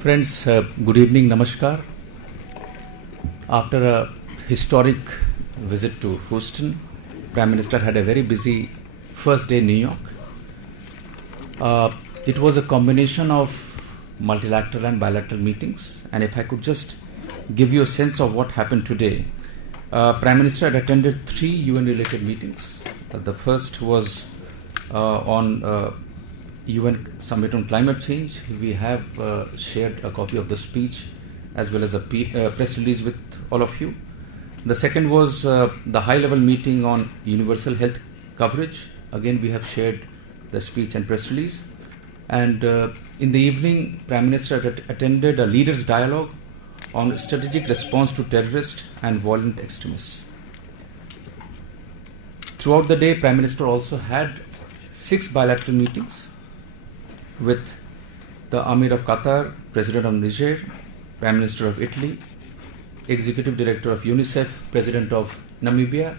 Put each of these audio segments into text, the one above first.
Friends, good evening, namaskar. After a historic visit to Houston, Prime Minister had a very busy first day in New York. It was a combination of multilateral and bilateral meetings, and if I could just give you a sense of what happened today. Prime Minister had attended 3 UN-related meetings. The first was on UN Summit on Climate Change. We have shared a copy of the speech as well as a press release with all of you. The second was the high-level meeting on universal health coverage. Again, we have shared the speech and press release. And in the evening, Prime Minister attended a leaders' dialogue on strategic response to terrorist and violent extremists. Throughout the day, Prime Minister also had 6 bilateral meetings with the Amir of Qatar, President of Niger, Prime Minister of Italy, Executive Director of UNICEF, President of Namibia,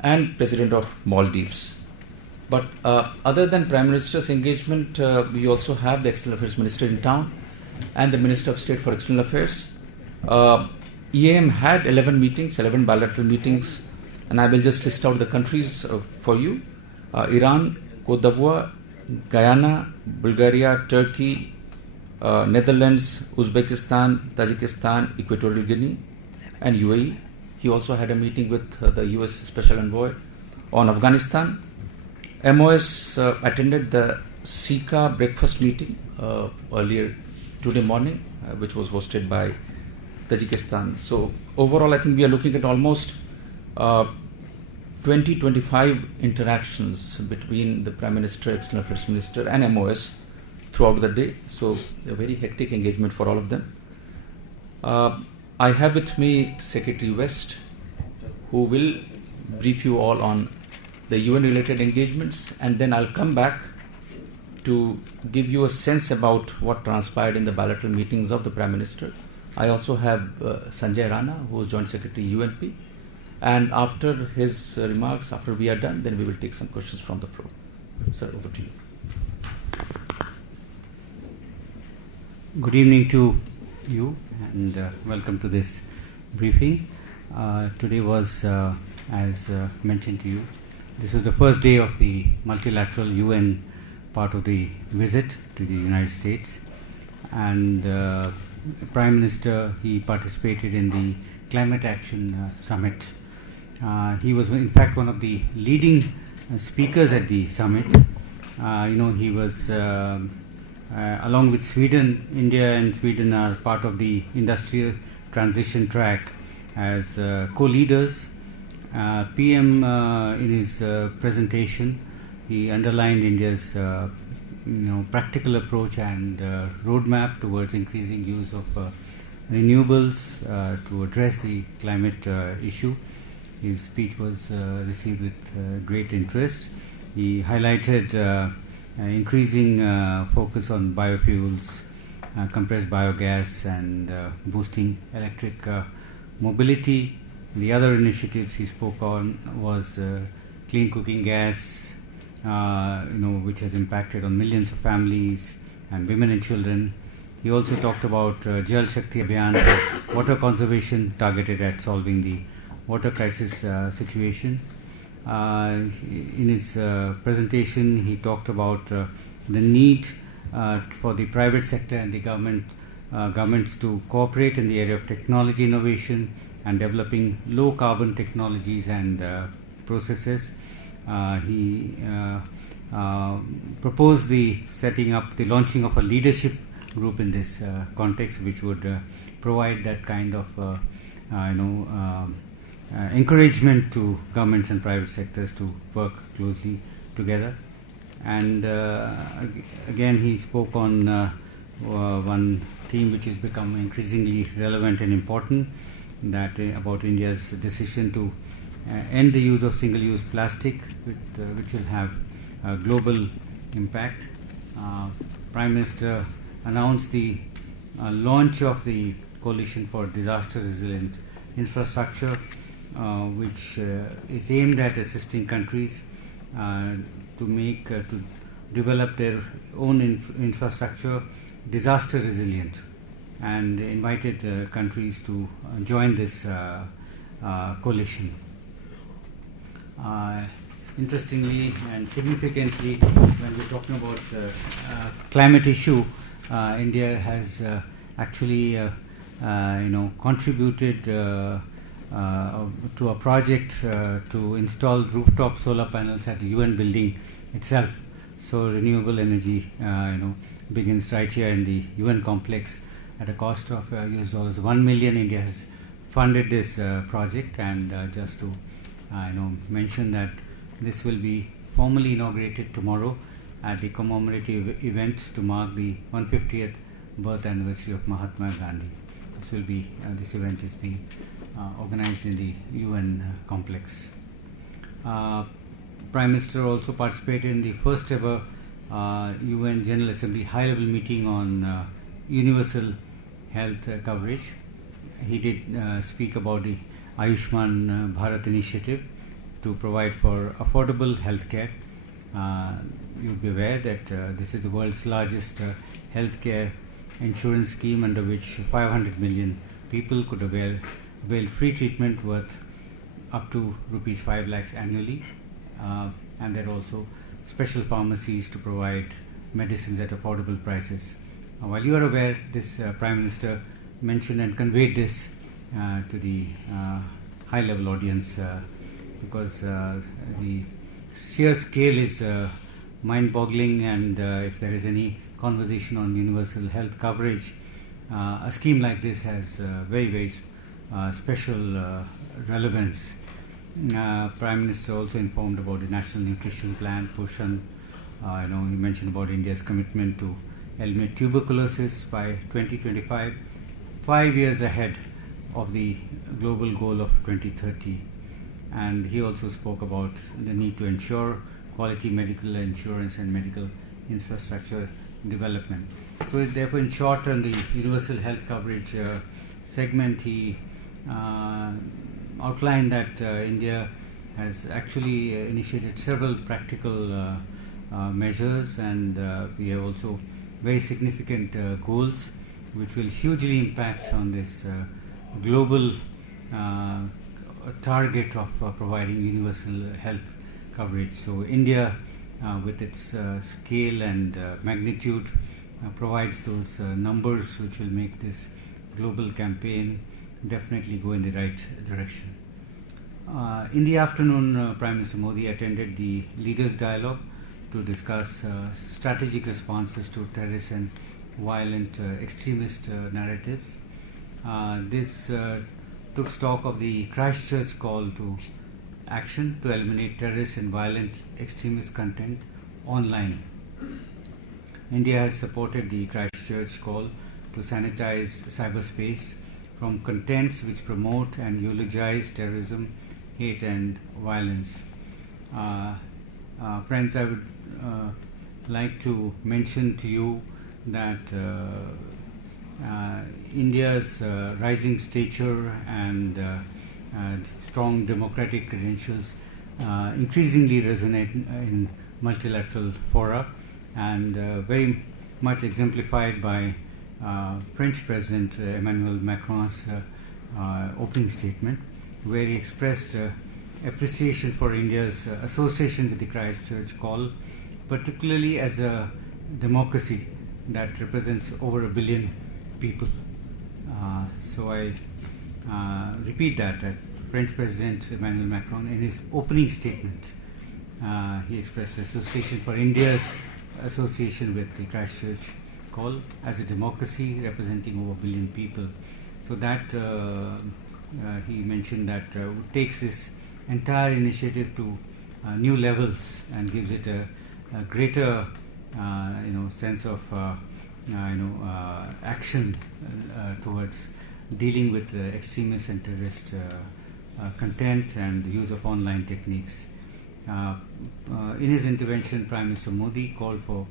and President of Maldives. But other than Prime Minister's engagement, we also have the External Affairs Minister in town and the Minister of State for External Affairs. EAM had 11 meetings, 11 bilateral meetings, and I will just list out the countries for you. Iran, Cote d'Ivoire, Guyana, Bulgaria, Turkey, Netherlands, Uzbekistan, Tajikistan, Equatorial Guinea, and UAE. He also had a meeting with the US Special Envoy on Afghanistan. MOS attended the SICA breakfast meeting earlier today morning, which was hosted by Tajikistan. So overall, I think we are looking at almost 20-25 interactions between the Prime Minister, External Affairs Minister and MOS throughout the day. So a very hectic engagement for all of them. I have with me Secretary West, who will brief you all on the UN-related engagements, and then I'll come back to give you a sense about what transpired in the bilateral meetings of the Prime Minister. I also have Sanjay Rana, who is Joint Secretary UNP. And after his remarks, after we are done, then we will take some questions from the floor. Sir, over to you. Good evening to you, and welcome to this briefing. Today was, as mentioned to you, this was the first day of the multilateral UN part of the visit to the United States. And Prime Minister, he participated in the Climate Action Summit. He was in fact one of the leading speakers at the summit. He was along with Sweden. India and Sweden are part of the industrial transition track as co-leaders. PM in his presentation, he underlined India's practical approach and roadmap towards increasing use of renewables to address the climate issue. His speech was received with great interest. He highlighted increasing focus on biofuels, compressed biogas, and boosting electric mobility. The other initiatives he spoke on was clean cooking gas, which has impacted on millions of families and women and children. He also talked about Jal Shakti Abhiyan, water conservation targeted at solving the water crisis situation. In his presentation, he talked about the need for the private sector and the governments to cooperate in the area of technology innovation and developing low carbon technologies and processes. He proposed the launching of a leadership group in this context, which would provide that kind of encouragement to governments and private sectors to work closely together. And again, he spoke on one theme which has become increasingly relevant and important, that about India's decision to end the use of single-use plastic, which will have a global impact. Prime Minister announced the launch of the Coalition for Disaster Resilient Infrastructure, which is aimed at assisting countries to develop their own infrastructure disaster resilient. and invited countries to join this coalition. Interestingly and significantly, when we're talking about climate issue, India has actually contributed to a project to install rooftop solar panels at the UN building itself. So renewable energy begins right here in the UN complex at a cost of US dollars 1 million. India has funded this project, and just to mention that this will be formally inaugurated tomorrow at the commemorative event to mark the 150th birth anniversary of Mahatma Gandhi. This event is being organized in the UN complex. Prime Minister also participated in the first ever UN General Assembly high-level meeting on universal health coverage. He did speak about the Ayushman Bharat initiative to provide for affordable health care. You'll be aware that this is the world's largest health care insurance scheme, under which 500 million people could avail free treatment worth up to rupees 5 lakhs annually. And there are also special pharmacies to provide medicines at affordable prices. While you are aware, this Prime Minister mentioned and conveyed this to the high-level audience because the sheer scale is mind-boggling, and if there is any conversation on universal health coverage, a scheme like this has very, very special relevance. Prime Minister also informed about the National Nutrition Plan, Pushan. He mentioned about India's commitment to eliminate tuberculosis by 2025, 5 years ahead of the global goal of 2030. And he also spoke about the need to ensure quality medical insurance and medical infrastructure development. So therefore, in short, on the universal health coverage segment, he outlined that India has actually initiated several practical measures, and we have also very significant goals which will hugely impact on this global target of providing universal health coverage. So India, with its scale and magnitude, provides those numbers which will make this global campaign definitely go in the right direction. In the afternoon, Prime Minister Modi attended the Leaders' Dialogue to discuss strategic responses to terrorist and violent extremist narratives. This took stock of the Christchurch call to action to eliminate terrorist and violent extremist content online. India has supported the Christchurch call to sanitize cyberspace from contents which promote and eulogize terrorism, hate and violence. Friends, I would like to mention to you that India's rising stature and strong democratic credentials increasingly resonate in multilateral fora, and very much exemplified by French President Emmanuel Macron's opening statement, where he expressed appreciation for India's association with the Christchurch call, particularly as a democracy that represents over 1 billion people. So I repeat that French President Emmanuel Macron, in his opening statement, he expressed association for India's association with the Christchurch call as a democracy representing over 1 billion people. So that he mentioned that takes this entire initiative to new levels and gives it a greater sense of action towards dealing with extremist and terrorist content and the use of online techniques. In his intervention, Prime Minister Modi called for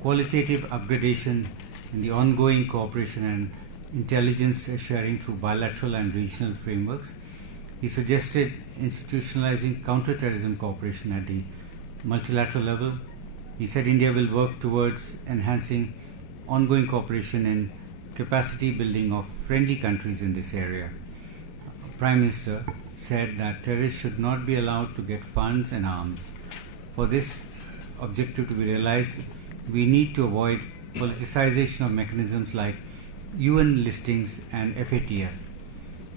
qualitative upgradation in the ongoing cooperation and intelligence sharing through bilateral and regional frameworks. He suggested institutionalizing counter-terrorism cooperation at the multilateral level. He said India will work towards enhancing ongoing cooperation in capacity building of friendly countries in this area. Prime Minister said that terrorists should not be allowed to get funds and arms. For this objective to be realized, we need to avoid politicization of mechanisms like UN listings and FATF.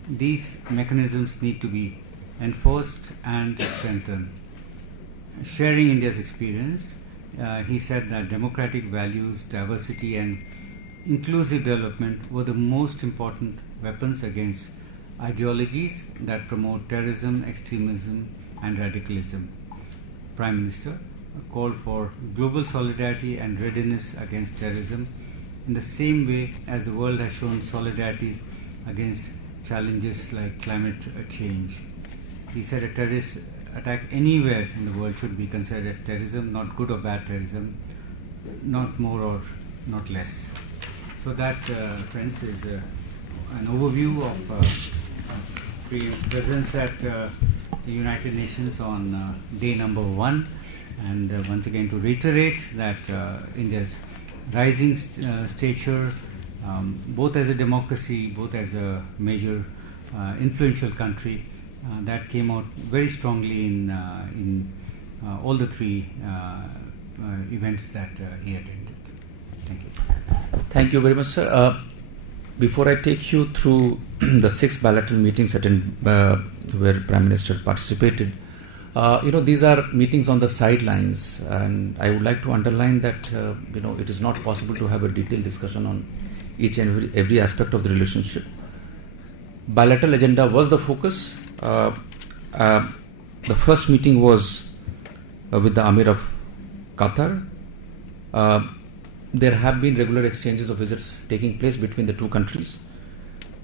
These mechanisms need to be enforced and strengthened. Sharing India's experience, he said that democratic values, diversity and inclusive development were the most important weapons against ideologies that promote terrorism, extremism and radicalism. Prime Minister called for global solidarity and readiness against terrorism in the same way as the world has shown solidarities against challenges like climate change. He said a terrorist attack anywhere in the world should be considered as terrorism, not good or bad terrorism, not more or not less. So that, friends, is an overview of presence at the United Nations on day number 1. And once again to reiterate that India's rising stature, both as a democracy, both as a major influential country, that came out very strongly in all the 3 events that he attended. Thank you. Thank you very much, sir. Before I take you through the 6 bilateral meetings attended where Prime Minister participated, these are meetings on the sidelines, and I would like to underline that it is not possible to have a detailed discussion on each and every aspect of the relationship. Bilateral agenda was the focus. The first meeting was with the Amir of Qatar. There have been regular exchanges of visits taking place between the 2 countries.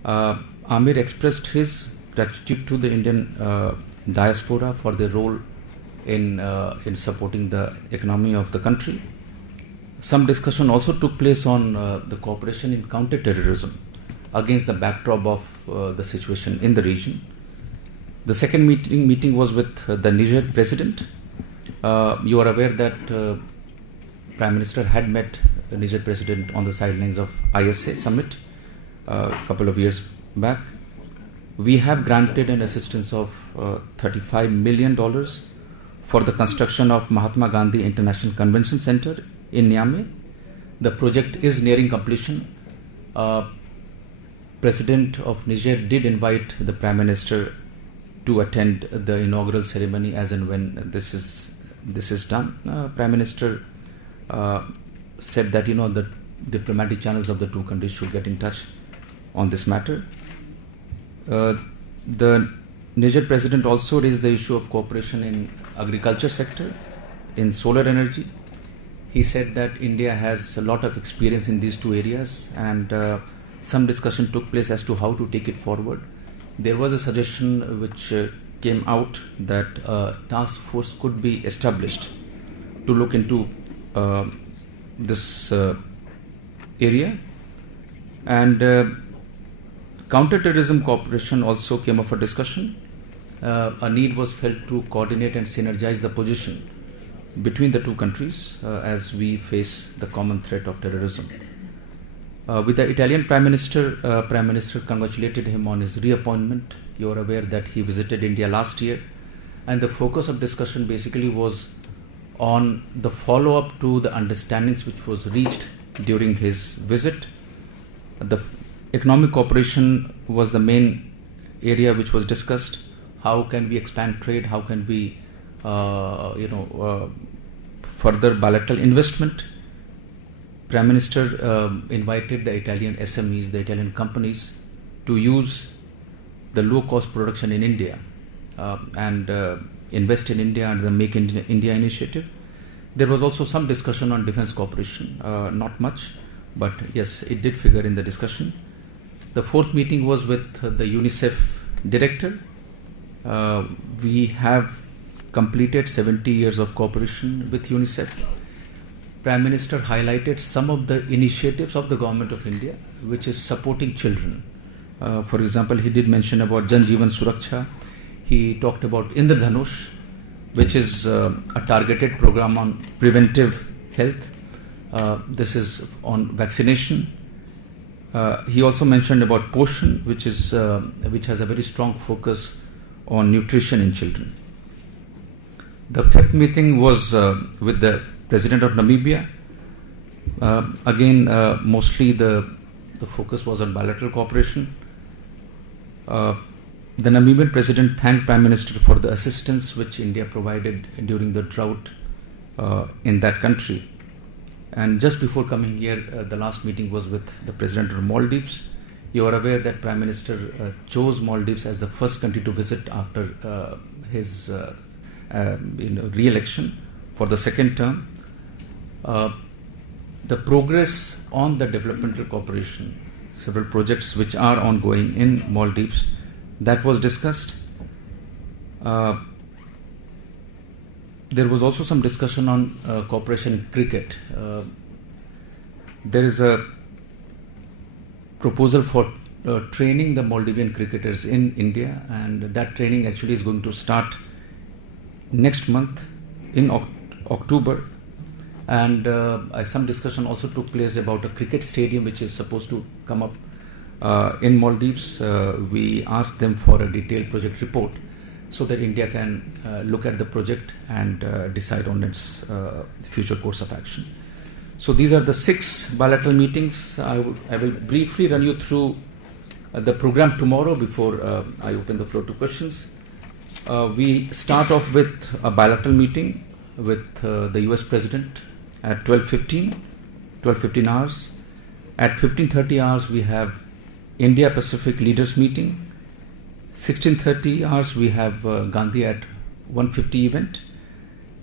Amir expressed his gratitude to the Indian diaspora for their role in supporting the economy of the country. Some discussion also took place on the cooperation in counter-terrorism against the backdrop of the situation in the region. The second meeting was with the Niger president. You are aware that Prime Minister had met the Niger president on the sidelines of ISA Summit a couple of years back. We have granted an assistance of $35 million for the construction of Mahatma Gandhi International Convention Center in Niamey. The project is nearing completion. President of Niger did invite the Prime Minister to attend the inaugural ceremony as and when this is done. Prime Minister said that the diplomatic channels of the 2 countries should get in touch on this matter. The Niger president also raised the issue of cooperation in agriculture sector, in solar energy. He said that India has a lot of experience in these 2 areas, and some discussion took place as to how to take it forward. There was a suggestion which came out that a task force could be established to look into this area. And counter-terrorism cooperation also came up for discussion. A need was felt to coordinate and synergize the position between the 2 countries as we face the common threat of terrorism. With the Italian Prime Minister congratulated him on his reappointment. You are aware that he visited India last year, and the focus of discussion basically was on the follow-up to the understandings which was reached during his visit. The economic cooperation was the main area which was discussed. How can we expand trade? How can we, further bilateral investment? Prime Minister invited the Italian SMEs, the Italian companies, to use the low-cost production in India and invest in India under the Make in India initiative. There was also some discussion on defense cooperation, not much, but yes, it did figure in the discussion. The 4th meeting was with the UNICEF director. We have completed 70 years of cooperation with UNICEF. Prime Minister highlighted some of the initiatives of the Government of India which is supporting children. For example, he did mention about Jan Jeevan Suraksha. He talked about Indradhanush, which is a targeted program on preventive health. This is on vaccination. He also mentioned about Poshan, which has a very strong focus on nutrition in children. The fifth meeting was with the President of Namibia. Again, mostly the focus was on bilateral cooperation. The Namibian President thanked Prime Minister for the assistance which India provided during the drought in that country. And just before coming here, the last meeting was with the President of Maldives. You are aware that Prime Minister chose Maldives as the first country to visit after his re-election for the second term. The progress on the developmental cooperation, several projects which are ongoing in Maldives, that was discussed. There was also some discussion on cooperation in cricket. There is a proposal for training the Maldivian cricketers in India, and that training actually is going to start next month in October. And some discussion also took place about a cricket stadium which is supposed to come up in Maldives. We asked them for a detailed project report so that India can look at the project and decide on its future course of action. So these are the 6 bilateral meetings. I will briefly run you through the program tomorrow before I open the floor to questions. We start off with a bilateral meeting with the US President at 12:15 hours. At 15:30 hours we have India Pacific Leaders Meeting. 16:30 hours we have Gandhi at 150 event,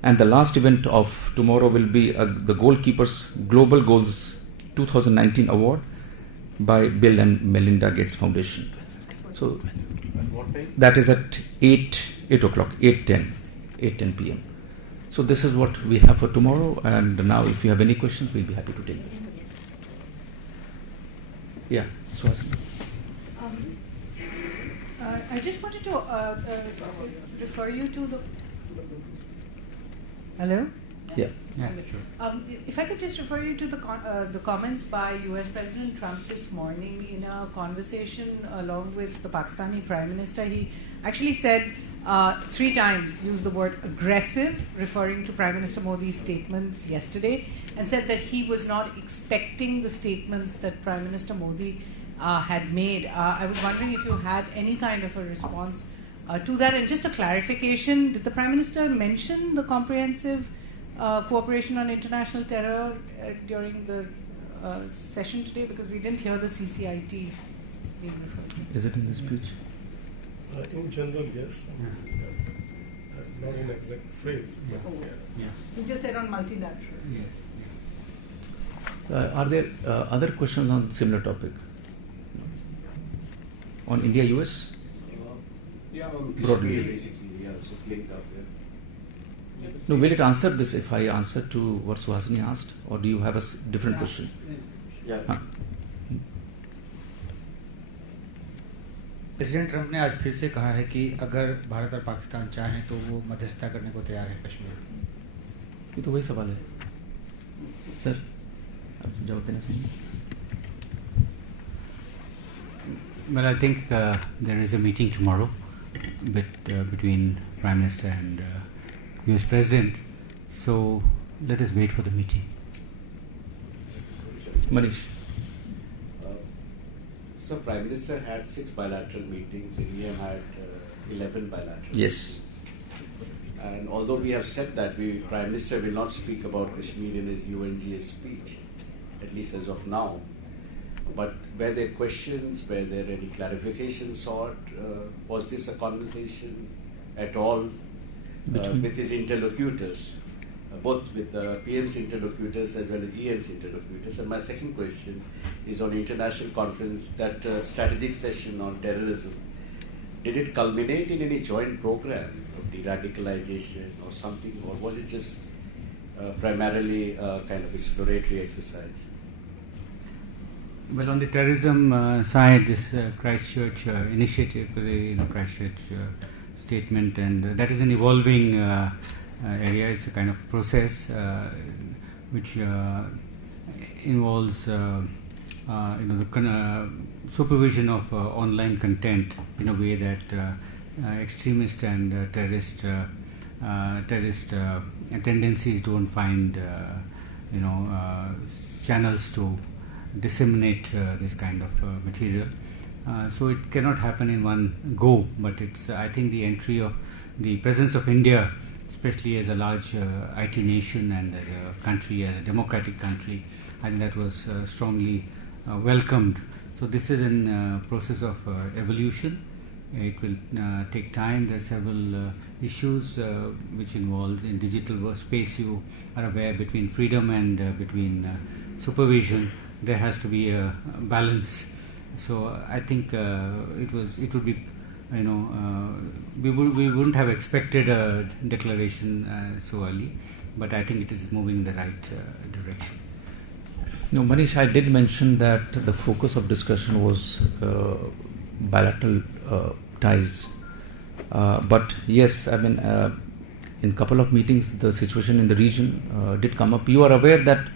and the last event of tomorrow will be the Goalkeepers Global Goals 2019 Award by Bill and Melinda Gates Foundation. So that is at 8:10 p.m. So this is what we have for tomorrow, and now if you have any questions, we'll be happy to take them. Yeah, Suhasini. I just wanted to refer you to the... Hello? Yeah. Sure. If I could just refer you to the comments by US President Trump this morning in a conversation along with the Pakistani Prime Minister. He actually said 3 times, used the word aggressive, referring to Prime Minister Modi's statements yesterday, and said that he was not expecting the statements that Prime Minister Modi had made. I was wondering if you had any kind of a response to that. And just a clarification, did the Prime Minister mention the comprehensive cooperation on international terror during the session today? Because we didn't hear the CCIT being referred to. Is it in the speech? In general, yes. Not in exact phrase. Yeah. But Yeah. He just said on multilateral. Yes. Are there other questions on similar topic? On India-US? Yeah, on Broadly. basically, yeah, it's just linked up there. No, will it answer this if I answer to what Suhasini asked, or do you have a different question? Yeah. Huh? President Trump ने आज फिर से कहा है कि अगर भारत और पाकिस्तान चाहें तो वो मध्यस्थता करने को तैयार है कश्मीर। ये तो वही सवाल है सर, आप जवाब देना चाहिए। Well, I think there is a meeting tomorrow between Prime Minister and US President. So let us wait for the meeting. Manish. So Prime Minister had 6 bilateral meetings. India had 11 bilateral Yes. meetings. And although we have said that Prime Minister will not speak about Kashmir in his UNGA speech, at least as of now, but were there questions, were there any clarifications sought? Was this a conversation at all with his interlocutors, both with the PM's interlocutors as well as EM's interlocutors? And my second question is on international conference, that strategic session on terrorism. Did it culminate in any joint program of de-radicalization or something, or was it just primarily a kind of exploratory exercise? Well, on the terrorism side, this Christchurch initiative, the Christchurch statement, and that is an evolving area. It's a kind of process which involves the supervision of online content in a way that extremist and terrorist tendencies don't find channels to disseminate this kind of material. So it cannot happen in one go, but it's I think the presence of India, especially as a large IT nation and as a country, as a democratic country, I think that was strongly welcomed. So this is in process of evolution. It will take time. There are several issues which involves in digital space. You are aware between freedom and between supervision. There has to be a balance. So I think it would be, we wouldn't have expected a declaration so early, but I think it is moving in the right direction. No, Manish, I did mention that the focus of discussion was bilateral ties. But yes, I mean, in a couple of meetings, the situation in the region did come up. You are aware that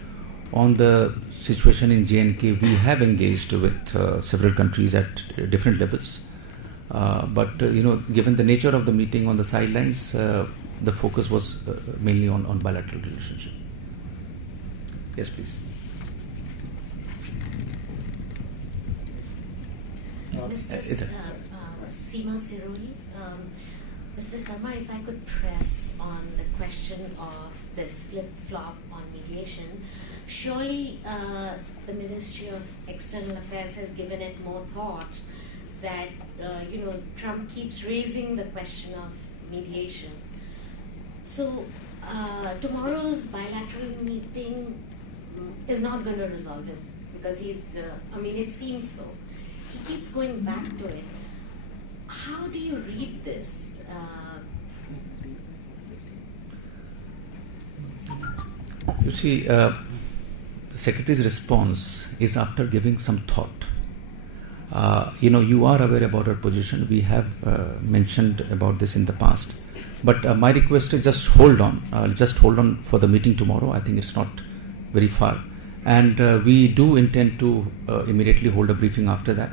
on the situation in J&K, we have engaged with several countries at different levels. But given the nature of the meeting on the sidelines, the focus was mainly on bilateral relationship. Yes, please. Mr. Seema Siroli, Mr. Sarma, if I could press on the question of this flip-flop on mediation, surely the Ministry of External Affairs has given it more thought that, Trump keeps raising the question of mediation. So tomorrow's bilateral meeting is not going to resolve it because it seems so. He keeps going back to it. How do you read this? You see, the Secretary's response is after giving some thought. You are aware about our position. We have mentioned about this in the past. But my request is just hold on. Just hold on for the meeting tomorrow. I think it's not very far. And we do intend to immediately hold a briefing after that,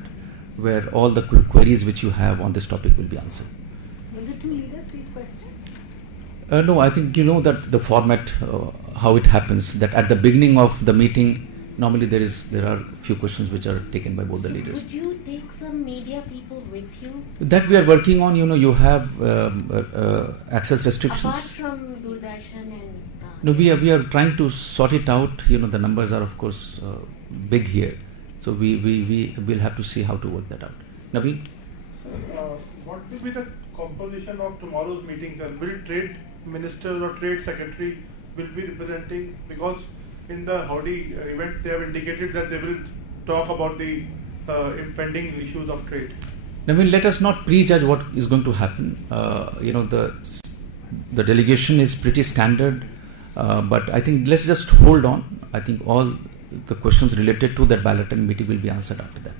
where all the queries which you have on this topic will be answered. Will the two leaders read questions? No, I think you know that the format, how it happens, that at the beginning of the meeting, normally there are few questions which are taken by both the leaders. Would you take some media people with you? That we are working on. You have access restrictions. Apart from Doordarshan and... No, we are trying to sort it out. The numbers are of course big here. So we will have to see how to work that out. Naveen? Sir, what will be the composition of tomorrow's meetings, and will trade minister or trade secretary will be representing, because in the Howdy event they have indicated that they will talk about the impending issues of trade. Naveen, let us not prejudge what is going to happen. The delegation is pretty standard, but I think let's just hold on. I think all the questions related to that bilateral meeting will be answered after that.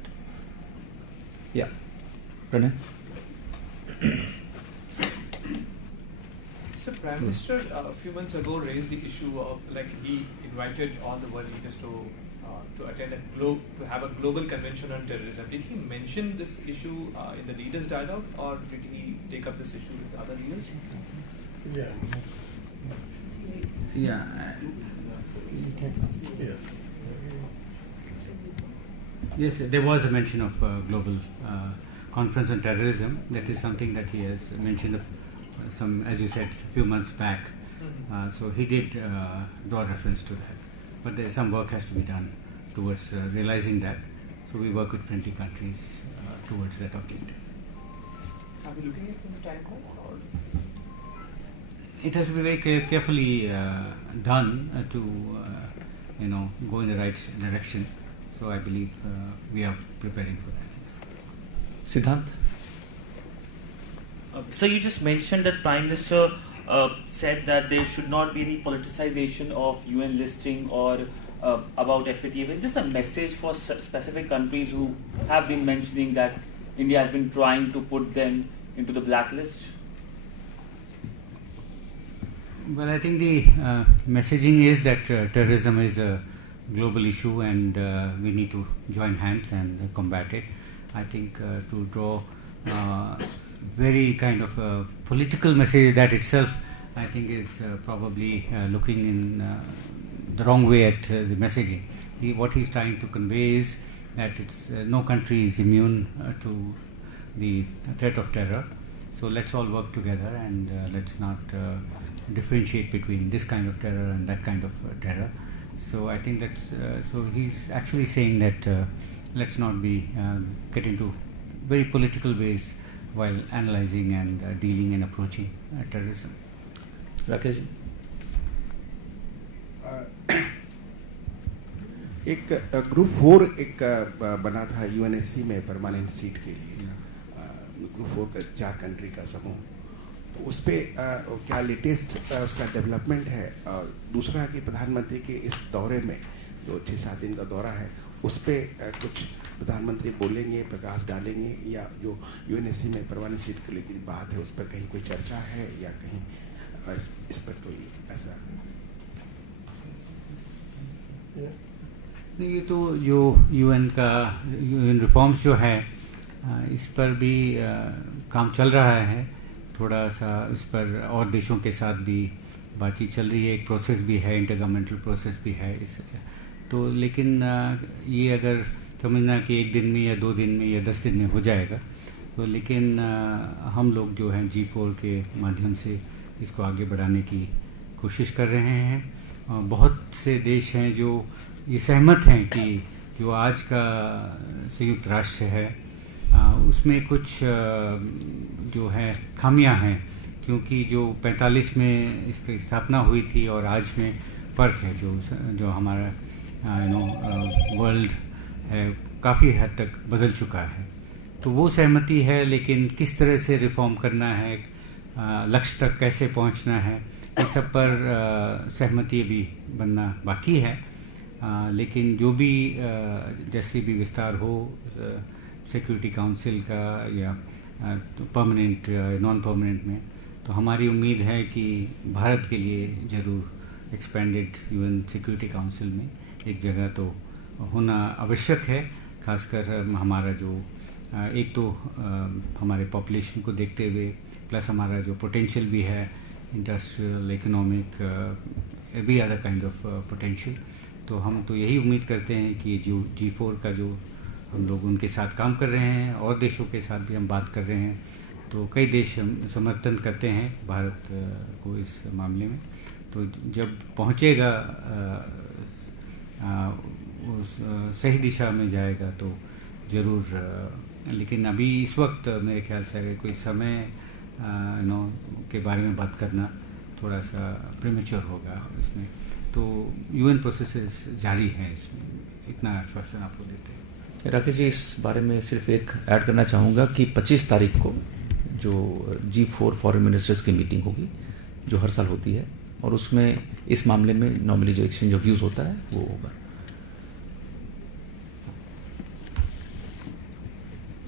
Yeah. Pranay? So Prime Minister a few months ago raised the issue of, he invited all the world leaders to attend to have a global convention on terrorism. Did he mention this issue in the leaders' dialogue, or did he take up this issue with other leaders? Yeah. Yes. Yes, there was a mention of global conference on terrorism. That is something that he has mentioned as you said, a few months back. So he did draw reference to that. But some work has to be done towards realizing that. So we work with 20 countries towards that objective. Are we looking at the timeline? It has to be very carefully done to go in the right direction. So I believe we are preparing for that. Yes. Siddhant? So you just mentioned that Prime Minister said that there should not be any politicization of UN listing or about FATF. Is this a message for specific countries who have been mentioning that India has been trying to put them into the blacklist? Well, I think the messaging is that terrorism is a global issue, and we need to join hands and combat it. I think to draw very kind of a political message, that itself I think is probably looking in the wrong way at the messaging. What he's trying to convey is that it's no country is immune to the threat of terror. So let's all work together, and let's not differentiate between this kind of terror and that kind of terror. So I think that's so he's actually saying that let's not be get into very political ways while analyzing and dealing and approaching terrorism. Rakesh ji, एक group 4 एक बना था UNSC में permanent seat के लिए, group 4 का 4 country का समूह, तो उस पर क्या लेटेस्ट उसका डेवलपमेंट है? और दूसरा कि प्रधानमंत्री के इस दौरे में जो 6-7 दिन का दौरा है, उस पर कुछ प्रधानमंत्री बोलेंगे, प्रकाश डालेंगे, या जो यूएनएससी में परमानेंट सीट के लिए बात है उस पर कहीं कोई चर्चा है, या कहीं इस पर कोई ऐसा? नहीं, ये तो जो यूएन रिफॉर्म्स जो है इस पर भी काम चल रहा है, थोड़ा सा इस पर और देशों के साथ भी बातचीत चल रही है, एक प्रोसेस भी है, इंटरगवर्नमेंटल प्रोसेस भी है इस तो। लेकिन ये अगर समझना कि 1 दिन में या 2 दिन में या 10 दिन में हो जाएगा, तो लेकिन हम लोग जो हैं G4 के माध्यम से इसको आगे बढ़ाने की कोशिश कर रहे हैं। बहुत से देश हैं जो ये सहमत हैं कि जो आज का संयुक्त राष्ट्र है उसमें कुछ जो है खामियां हैं, क्योंकि जो 45 में इसकी स्थापना हुई थी और आज में फ़र्क है। जो हमारा वर्ल्ड है काफ़ी हद तक बदल चुका है, तो वो सहमति है। लेकिन किस तरह से रिफॉर्म करना है, लक्ष्य तक कैसे पहुंचना है, इस सब पर सहमति अभी बनना बाकी है। लेकिन जो भी जैसे भी विस्तार हो सिक्योरिटी काउंसिल का या परमानेंट नॉन परमानेंट में, तो हमारी उम्मीद है कि भारत के लिए ज़रूर एक्सपेंडेड यूएन सिक्योरिटी काउंसिल में एक जगह तो होना आवश्यक है। खासकर हमारा जो एक तो हमारे पॉपुलेशन को देखते हुए, प्लस हमारा जो पोटेंशियल भी है, industrial, economic, every other kind of potential, तो हम तो यही उम्मीद करते हैं कि जो G4 का जो हम लोग उनके साथ काम कर रहे हैं और देशों के साथ भी हम बात कर रहे हैं, तो कई देश समर्थन करते हैं भारत को इस मामले में। तो जब पहुंचेगा उस सही दिशा में जाएगा तो ज़रूर। लेकिन अभी इस वक्त मेरे ख्याल से अगर कोई समय के बारे में बात करना थोड़ा सा प्रीमेच्योर होगा इसमें। तो यूएन प्रोसेसेस जारी हैं, इसमें इतना आश्वासन आपको देते हैं। राकेश जी, इस बारे में सिर्फ एक ऐड करना चाहूँगा कि 25 तारीख को जो G4 फॉरेन मिनिस्टर्स की मीटिंग होगी, जो हर साल होती है, और उसमें इस मामले में नॉर्मली जो एक्सचेंज ऑफ व्यूज़ होता है वो होगा।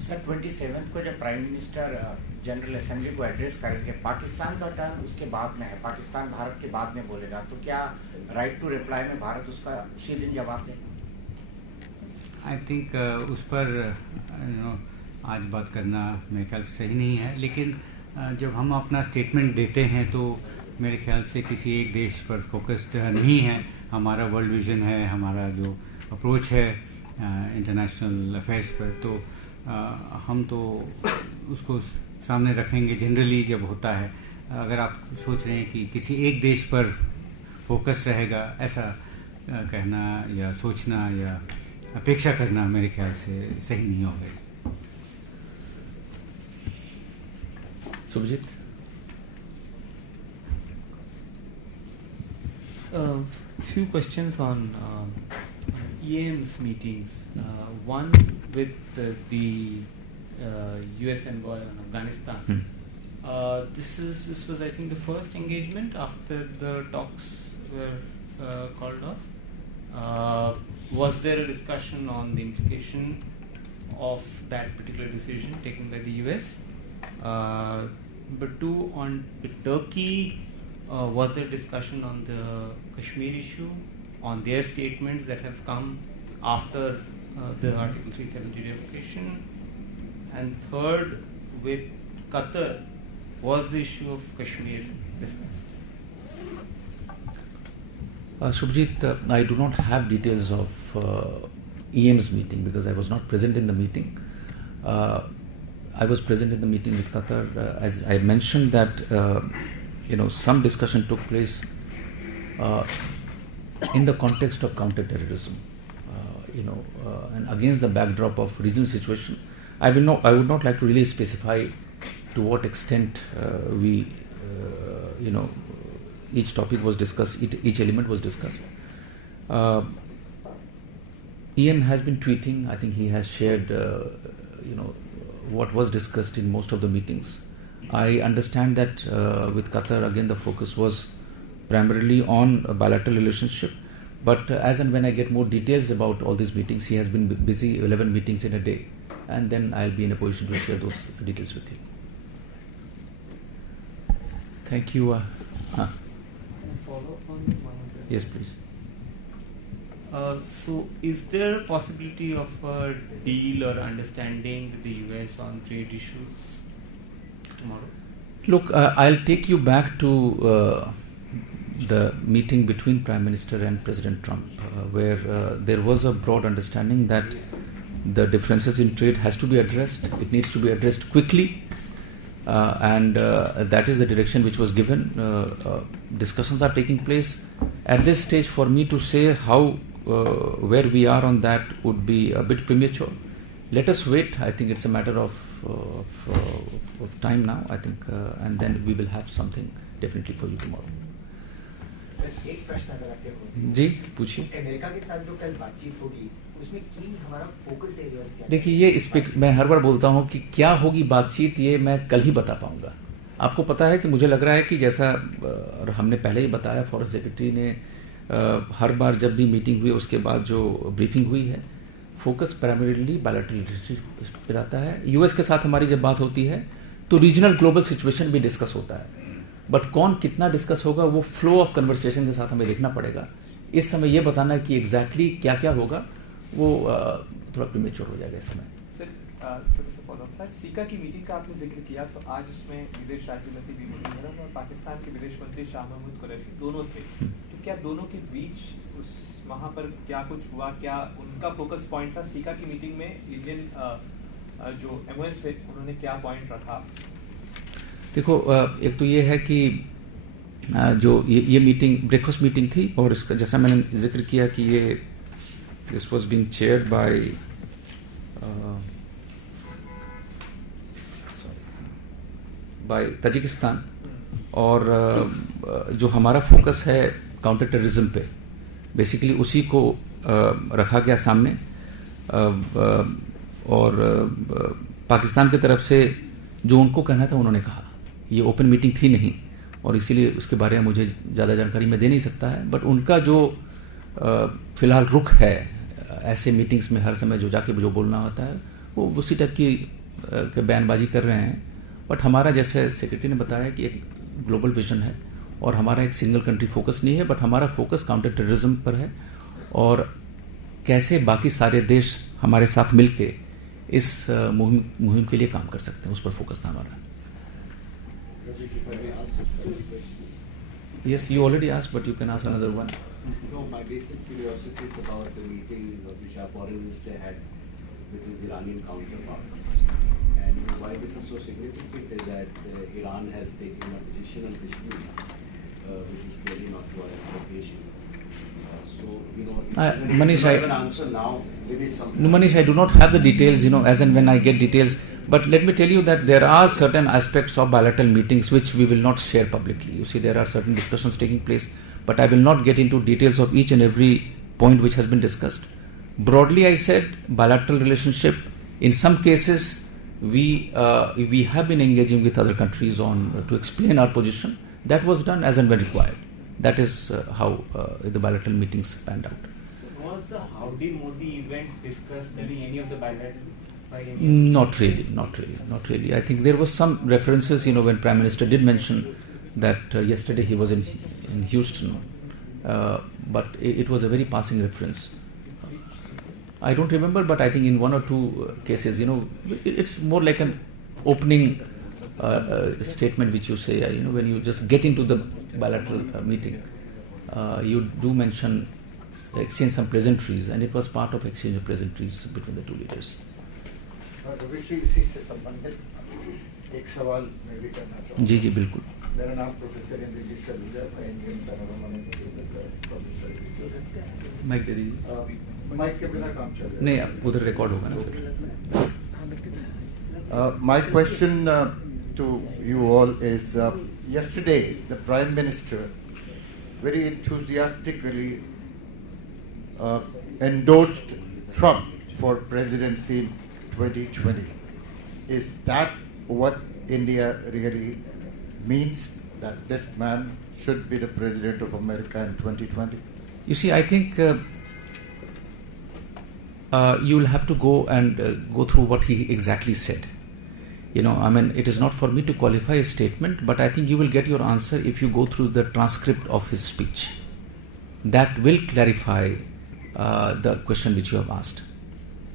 सर 27 को जब प्राइम मिनिस्टर जनरल असेंबली को एड्रेस करेंगे, पाकिस्तान का टर्न उसके बाद में है, पाकिस्तान भारत के बाद में बोलेगा, तो क्या राइट टू रिप्लाई में भारत उसका उसी दिन जवाब देगा? आई थिंक उस पर आज बात करना मेरे ख्याल से सही नहीं है। लेकिन जब हम अपना स्टेटमेंट देते हैं तो मेरे ख्याल से किसी एक देश पर फोकस्ड नहीं है। हमारा वर्ल्ड विजन है, हमारा जो अप्रोच है इंटरनेशनल अफेयर्स पर, तो हम तो उसको सामने रखेंगे। जनरली जब होता है, अगर आप सोच रहे हैं कि किसी एक देश पर फोकस रहेगा, ऐसा कहना या सोचना या अपेक्षा करना मेरे ख्याल से सही नहीं होगा। Subhajit, few questions on EAM's meetings. One with the US envoy on Afghanistan. This was, I think, the first engagement after the talks were called off. Was there a discussion on the implication of that particular decision taken by the US? But two, on Turkey, was there discussion on the Kashmir issue? on their statements that have come after the Article 370 revocation? And third, with Qatar, was the issue of Kashmir discussed? Shubhajit, I do not have details of EM's meeting because I was not present in the meeting. I was present in the meeting with Qatar. As I mentioned that, some discussion took place in the context of counter-terrorism, and against the backdrop of regional situation. I would not like to really specify to what extent each topic was discussed, each element was discussed. EM has been tweeting. I think he has shared, what was discussed in most of the meetings. I understand that with Qatar, again, the focus was primarily on a bilateral relationship. But as and when I get more details about all these meetings, he has been busy, 11 meetings in a day. And then I'll be in a position to share those details with you. Thank you. Can I follow up on one of the... Yes, please. So, is there a possibility of a deal or understanding with the US on trade issues tomorrow? Look, I'll take you back to the meeting between Prime Minister and President Trump, where there was a broad understanding that the differences in trade has to be addressed. It needs to be addressed quickly, and that is the direction which was given. Discussions are taking place. At this stage, for me to say where we are on that would be a bit premature. Let us wait. I think it's a matter of time now. I think, and then we will have something definitely for you tomorrow. एक प्रश्न अगर आपके हो जी पूछिए। America के साथ जो कल बातचीत होगी उसमें की हमारा फोकस एरियाज क्या? देखिए, ये इस पे मैं हर बार बोलता हूँ कि क्या होगी बातचीत, ये मैं कल ही बता पाऊंगा। आपको पता है कि मुझे लग रहा है कि जैसा हमने पहले ही बताया, फॉरेन सेक्रेटरी ने हर बार जब भी मीटिंग हुई उसके बाद जो ब्रीफिंग हुई है, फोकस प्राइमरीली बायलैटरल रिलेशनशिप पर आता है। यूएस के साथ हमारी जब बात होती है तो रीजनल ग्लोबल सिचुएशन भी डिस्कस होता है, बट कौन कितना डिस्कस होगा वो फ्लो ऑफ कन्वर्सेशन के साथ हमें देखना पड़ेगा। इस समय ये बताना है कि एग्जैक्टली क्या क्या होगा वो थोड़ा प्रीमेच्योर हो जाएगा इस समय। सर, छोटा सा फॉलोअप था, सीका की मीटिंग का आपने जिक्र किया, तो आज उसमें विदेश राज्य मंत्री भी और पाकिस्तान के विदेश मंत्री शाह महमूद कुरैशी दोनों थे, तो क्या दोनों के बीच उस वहाँ पर क्या कुछ हुआ, क्या उनका फोकस पॉइंट था? सीका की मीटिंग में इंडियन जो एमओएस थे उन्होंने क्या पॉइंट रखा? देखो, एक तो ये है कि जो ये मीटिंग ब्रेकफास्ट मीटिंग थी, और इसका जैसा मैंने जिक्र किया कि ये this was being chaired by Tajikistan, और जो हमारा फोकस है काउंटर टेररिज्म पे, बेसिकली उसी को रखा गया सामने, और पाकिस्तान की तरफ से जो उनको कहना था उन्होंने कहा। ये ओपन मीटिंग थी नहीं, और इसीलिए उसके बारे में मुझे ज़्यादा जानकारी मैं दे नहीं सकता है, बट उनका जो फिलहाल रुख है ऐसे मीटिंग्स में हर समय जो जाके जो बोलना होता है वो उसी टाइप की बयानबाजी कर रहे हैं। बट हमारा, जैसे सेक्रेटरी ने बताया, कि एक ग्लोबल विजन है और हमारा एक सिंगल कंट्री फोकस नहीं है, बट हमारा फोकस काउंटर टेररिज्म पर है और कैसे बाकी सारे देश हमारे साथ मिलके इस मुहिम के लिए काम कर सकते हैं, उस पर फोकस था हमारा। Yes, you already asked, but you can ask another one. No, my basic curiosity is about the meeting which our foreign minister had with his Iranian counterpart. And why this is so significant is that Iran has taken a position on Kashmir, which is clearly not to our expectation. Manish, I do not have the details, as and when I get details. But let me tell you that there are certain aspects of bilateral meetings which we will not share publicly. You see, there are certain discussions taking place, but I will not get into details of each and every point which has been discussed. Broadly, I said bilateral relationship. In some cases, we have been engaging with other countries to explain our position. That was done as and when required. That is how the bilateral meetings panned out. So was the Howdy Modi event discussed during any of the bilateral? Not really. I think there was some references, when Prime Minister did mention that yesterday he was in Houston. but it was a very passing reference. I don't remember, but I think in one or two cases, it's more like an opening statement which you say, when you just get into the bilateral meeting, you do mention exchange some pleasantries, and it was part of exchange of pleasantries between the two leaders. रविश्री इसी से संबंधित एक सवाल मैं भी करना चाहूँगा। जी जी बिल्कुल। मेरा नाम professor Inderjit Saluja, Indian panorama professor. Mic दे दीजिए। माइक के बिना काम चल रहा है। नहीं, उधर रिकॉर्ड होगा ना फिर। My question to you all is, yesterday the Prime Minister very enthusiastically endorsed Trump for presidency in 2020. Is that what India really means, that this man should be the president of America in 2020? You see, I think you will have to go and go through what he exactly said. It is not for me to qualify a statement, but I think you will get your answer if you go through the transcript of his speech. That will clarify the question which you have asked,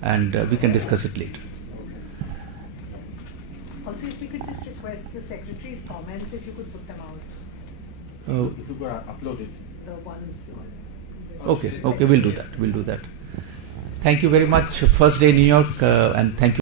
and we can discuss it later. Also, if we could just request the Secretary's comments, if you could put them out. If you could upload it. The ones. Okay, we'll do that. Thank you very much. First day in New York, and thank you.